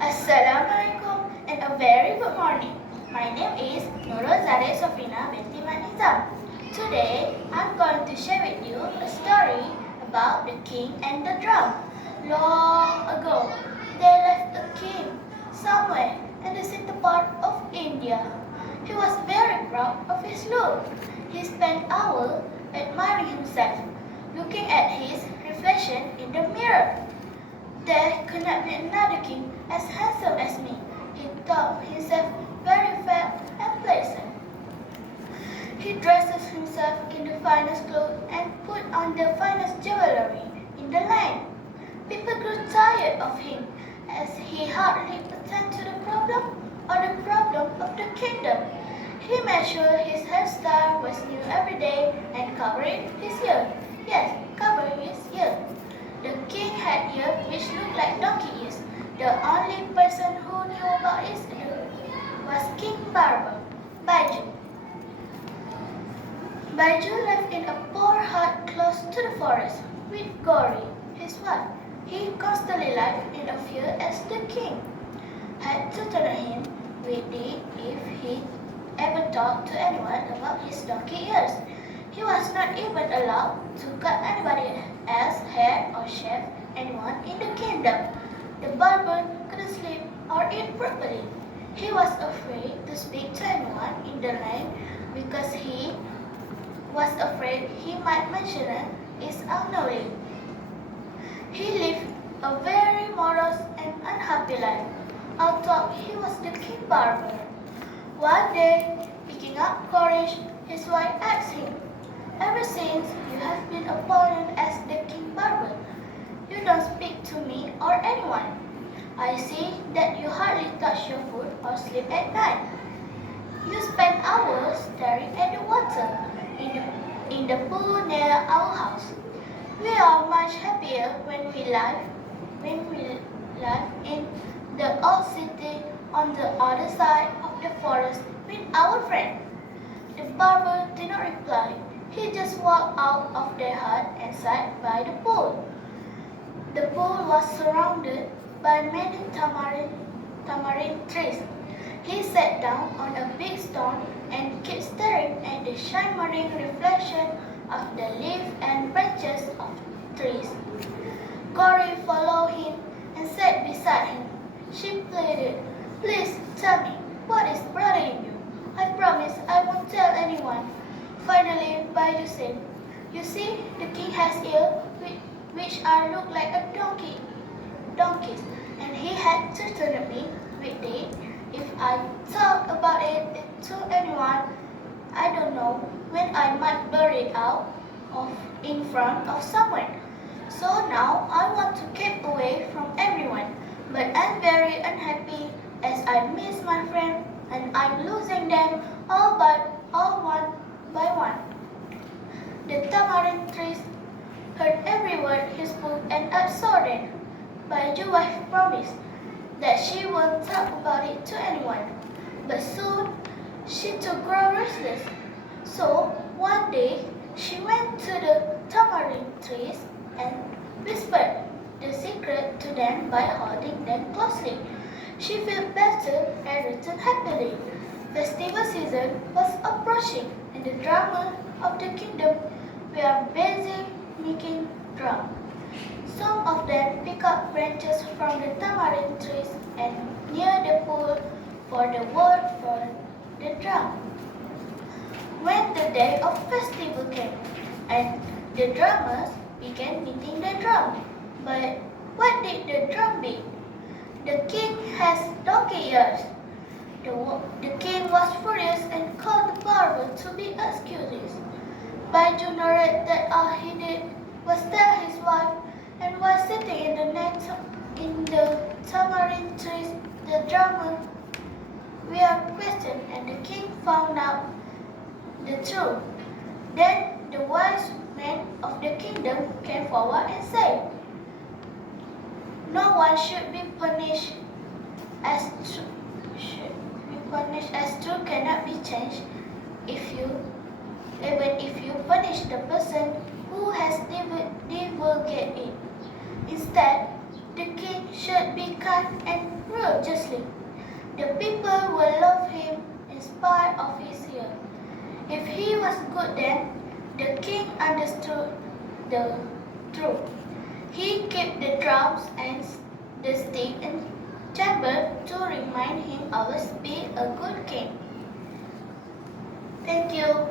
Assalamualaikum and a very good morning. My name is Nurul Zade Sofina binti Manizam. Today, I'm going to share with you a story about the king and the drum. Long ago, there lived a king somewhere in the center part of India. He was very proud of his look. He spent hours admiring himself, looking at his reflection in the mirror. There could not be another king as handsome as me. He thought himself very fair and pleasant. He dresses himself in the finest clothes and put on the finest jewelry in the land. People grew tired of him as he hardly attended to the problem of the kingdom. He made sure his hairstyle was new every day and covered his ear. Yes, covered his ear. The king had ears which looked like donkey ears. The only person who knew about his ears was King Barber, Baiju. Baiju lived in a poor hut close to the forest with Gauri, his wife. He constantly lived in a fear as the king had threatened him with death if he ever talked to anyone about his donkey ears. He was not even allowed to cut anybody else's hair or shave anyone in the kingdom. The barber couldn't sleep or eat properly. He was afraid to speak to anyone in the land because he was afraid he might mention his unknowingly. He lived a very morose and unhappy life, although he was the king barber. One day, picking up courage, his wife asked him, "Ever since you have been appointed as the king barber, you don't speak to me or anyone. I see that you hardly touch your food or sleep at night. You spend hours staring at the water in the pool near our house. We are much happier when we live in the old city on the other side of the forest with our friend." The barber did not reply. He just walked out of their hut and sat by the pool. The pool was surrounded by many tamarind trees. He sat down on a big stone and kept staring at the shimmering reflection of the leaves and branches of trees. Gauri followed him and sat beside him. She pleaded, "Please tell me, what is bothering you? I promise I won't tell anyone." Finally, Baiju said, "You see, the king has ears which look like a donkey's, and he had threatened me with death if I talk about it to anyone. I don't know when I might blurt it out in front of someone. So now I want to keep away from everyone, but I'm very unhappy as I miss my friend and I'm losing them all one by one." The tamarind trees heard every word he spoke and absorbed. Baiju's wife promised that she won't talk about it to anyone. But soon she too grew restless. So one day she went to the tamarind trees and whispered the secret to them by holding them closely. She felt better and returned happily. Festival season was approaching and the drummers of the kingdom were busy making drums. Some of them picked up branches from the tamarind trees and near the pool for the wood for the drum. When the day of festival came and the drummers began beating the drum, but what did the drum beat? The king has donkey ears. The king was furious and called the barber to be excused. Baiju narrated that all he did was tell his wife, and while sitting in the tamarind trees, the drummers were questioned and the king found out the truth. Then the wise men of the kingdom came forward and said, "No one should be punished as truth cannot be changed even if you punish the person who has divulged it." Instead, the king should be kind and rule justly. The people will love him in spite of his years. If he was good then, the king understood the truth. He kept the drums and the stick in chamber to remind him always be a good king. Thank you.